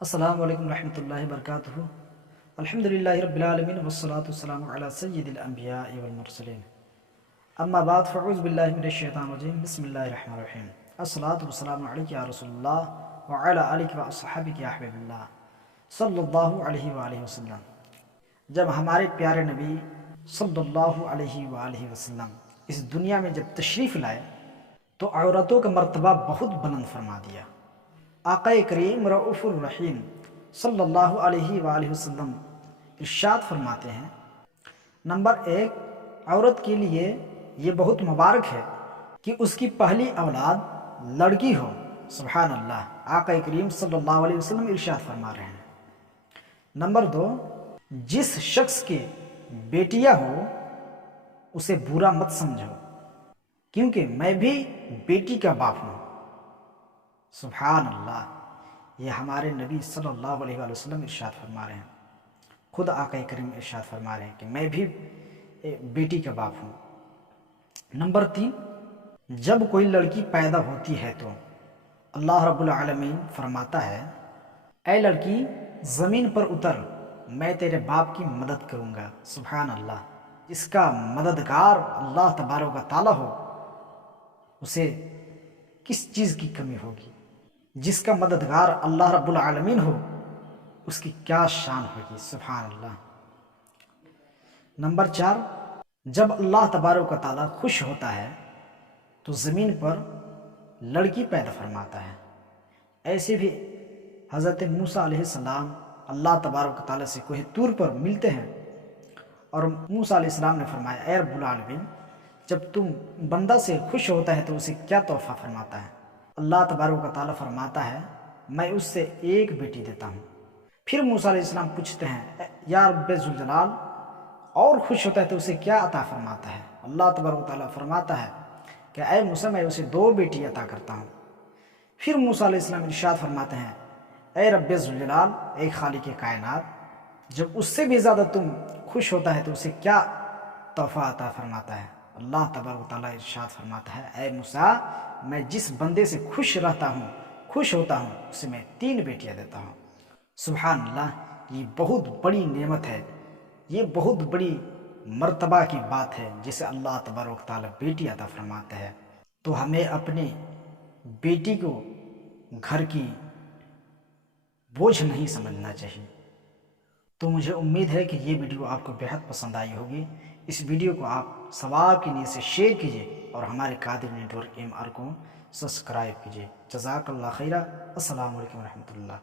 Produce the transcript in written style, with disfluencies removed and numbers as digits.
السلام علیکم ورحمۃ اللہ وبرکاتہ۔ الحمد للہ رب العالمین والصلاة والسلام علی سید الانبیاء والمرسلین، اما بعد فاعوذ باللہ من الشیطان الرجیم، بسم اللہ الرحمن الرحیم۔ الصلاۃ والسلام علیک یا رسول اللہ وعلی آلک واصحابک یا حبیب اللہ صلی اللہ علیہ وآلہ وسلم۔ جب ہمارے پیارے نبی صلی اللہ علیہ وآلہ وسلم اس دنیا میں جب تشریف لائے تو عورتوں کا مرتبہ بہت بلند فرما دیا۔ آقا کریم رؤوف الرحیم صلی اللہ علیہ وآلہ وسلم ارشاد فرماتے ہیں، نمبر 1، عورت کے لیے یہ بہت مبارک ہے کہ اس کی پہلی اولاد لڑکی ہو۔ سبحان اللہ، آقا کریم صلی اللہ علیہ وسلم ارشاد فرما رہے ہیں۔ نمبر 2، جس شخص کے بیٹیاں ہو اسے برا مت سمجھو، کیونکہ میں بھی بیٹی کا باپ ہوں۔ سبحان اللہ، یہ ہمارے نبی صلی اللہ علیہ وآلہ وسلم ارشاد فرما رہے ہیں، خود آقا کریم ارشاد فرما رہے ہیں کہ میں بھی بیٹی کا باپ ہوں۔ نمبر 3، جب کوئی لڑکی پیدا ہوتی ہے تو اللہ رب العالمین فرماتا ہے، اے لڑکی زمین پر اتر، میں تیرے باپ کی مدد کروں گا۔ سبحان اللہ، جس کا مددگار اللہ تبارک و تعالیٰ ہو اسے کس چیز کی کمی ہوگی؟ جس کا مددگار اللہ رب العالمین ہو اس کی کیا شان ہوگی؟ سبحان اللہ۔ نمبر 4، جب اللہ تبارک و تعالیٰ خوش ہوتا ہے تو زمین پر لڑکی پیدا فرماتا ہے۔ ایسے بھی حضرت موسیٰ علیہ السلام اللہ تبارک و تعالیٰ سے کوہ طور پر ملتے ہیں اور موسیٰ علیہ السلام نے فرمایا، اے رب العالمین، جب تم بندہ سے خوش ہوتا ہے تو اسے کیا تحفہ فرماتا ہے؟ اللہ تبارک و تعالیٰ فرماتا ہے، میں اس سے ایک بیٹی دیتا ہوں۔ پھر موسیٰ علیہ السلام پوچھتے ہیں، یا رب ذوالجلال، اور خوش ہوتا ہے تو اسے کیا عطا فرماتا ہے؟ اللہ تبارک و تعالیٰ فرماتا ہے کہ اے موسیٰ، میں اسے 2 بیٹی عطا کرتا ہوں۔ پھر موسیٰ علیہ السلام ارشاد فرماتے ہیں، اے رب ذوالجلال، اے خالق کائنات، جب اس سے بھی زیادہ تم خوش ہوتا ہے تو اسے کیا تحفہ عطا فرماتا ہے؟ اللہ تبارک و تعالیٰ ارشاد فرماتا ہے، اے موسیٰ، میں جس بندے سے خوش رہتا ہوں، خوش ہوتا ہوں، اسے میں 3 بیٹیاں دیتا ہوں۔ سبحان اللہ، یہ بہت بڑی نعمت ہے، یہ بہت بڑی مرتبہ کی بات ہے جسے اللہ تبارک و تعالیٰ بیٹی عطا فرماتا ہے۔ تو ہمیں اپنی بیٹی کو گھر کی بوجھ نہیں سمجھنا چاہیے۔ تو مجھے امید ہے کہ یہ ویڈیو آپ کو بہت پسند آئی ہوگی۔ اس ویڈیو کو آپ ثواب کی نیت سے شیئر کیجیے اور ہمارے قادر نیٹ ورک MR کو سبسکرائب کیجیے۔ جزاک اللہ خیرہ۔ السلام علیکم ورحمۃ اللہ۔